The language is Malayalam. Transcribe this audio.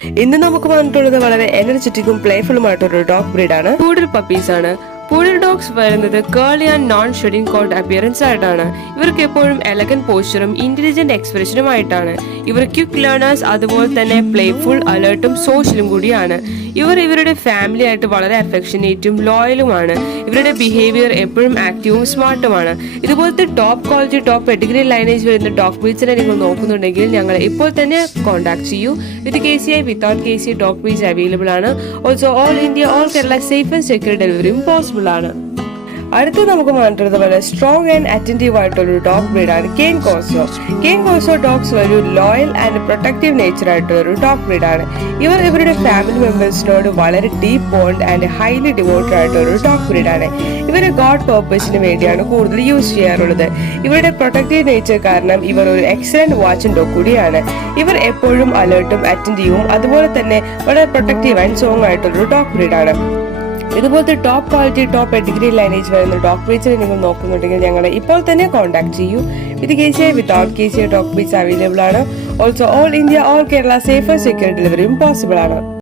ഇന്ന് നമുക്ക് വന്നിട്ടുള്ളത് വളരെ എനർജറ്റിക്കും പ്ലേഫുള്ളുമായിട്ടൊരു ഡോഗ് ബ്രീഡാണ്. പൂഡിൽ പപ്പീസ് ആണ്. പൂഡിൽ ഡോഗ്സ് വരുന്നത് curly and non shedding coat appearance ആയിട്ടാണ്. ഇവർക്ക് എപ്പോഴും എലഗന്റ് പോസ്ചറും ഇന്റലിജന്റ് എക്സ്പ്രഷനുമായിട്ടാണ്. ഇവർ ക്വിക്ക് ലേണേഴ്സ്, അതുപോലെ തന്നെ പ്ലേഫുൾ, അലേർട്ടും സോഷ്യലും കൂടിയാണ്. ഇവർ ഇവരുടെ ഫാമിലി ആയിട്ട് വളരെ അഫെക്ഷനേറ്റും ലോയലുമാണ്. ഇവരുടെ ബിഹേവിയർ എപ്പോഴും ആക്റ്റീവും സ്മാർട്ടുമാണ്. ഇതുപോലത്തെ top quality, top pedigree lineage വരുന്ന ഡോഗ് ബ്രീഡ്സിനെ നിങ്ങൾ നോക്കുന്നുണ്ടെങ്കിൽ ഞങ്ങളെ ഇപ്പോൾ തന്നെ കോൺടാക്ട് ചെയ്യൂ. With KCI, without KCI dog breeds available ആണ്. Also all India, all Kerala safe and secure ഡെലിവറിയും പോസിബിൾ ആണ്. അടുത്ത് നമുക്ക് വന്നിട്ടുള്ളത് വളരെ സ്ട്രോങ് ആൻഡ് അറ്റന്റീവ് ആയിട്ടുള്ള ഒരു ഡോഗ് ബ്രീഡാണ് Cane Corso. Cane Corso dogs ഒരു ലോയൽ ആൻഡ് പ്രൊട്ടക്റ്റീവ് നേച്ചർ ആയിട്ടുള്ള ഒരു ഡോഗ് ബ്രീഡാണ്. ഇവർ ഇവരുടെ ഫാമിലി മെമ്പേഴ്സിനോട് വളരെ deep bond and highly devoted ആയിട്ടുള്ള ഒരു ഡോഗ് ബ്രീഡാണ്. ഇവര് ഗോഡ് പർപ്പസിന് വേണ്ടിയാണ് കൂടുതൽ യൂസ് ചെയ്യാറുള്ളത്. ഇവരുടെ പ്രൊട്ടക്റ്റീവ് നേച്ചർ കാരണം ഇവർ ഒരു എക്സലന്റ് വാച്ചിങ് ഡോഗ് കൂടിയാണ്. ഇവർ എപ്പോഴും അലേർട്ടും അറ്റന്റീവും അതുപോലെ തന്നെ വളരെ പ്രൊട്ടക്റ്റീവ് ആൻഡ് സ്ട്രോങ് ആയിട്ടുള്ള ഒരു ഡോഗ് ബ്രീഡാണ്. ഇതുപോലത്തെ top quality, top pedigree lineage വരുന്ന ഡോഗ് ബ്രീഡ്സിനെ നിങ്ങൾ നോക്കുന്നുണ്ടെങ്കിൽ ഞങ്ങളെ ഇപ്പോൾ തന്നെ കോൺടാക്ട് ചെയ്യൂ. With KCI, without KCI dog breeds available ആണ്. Also all India, all Kerala safe and secure ഡെലിവറിയും പോസിബിൾ ആണ്.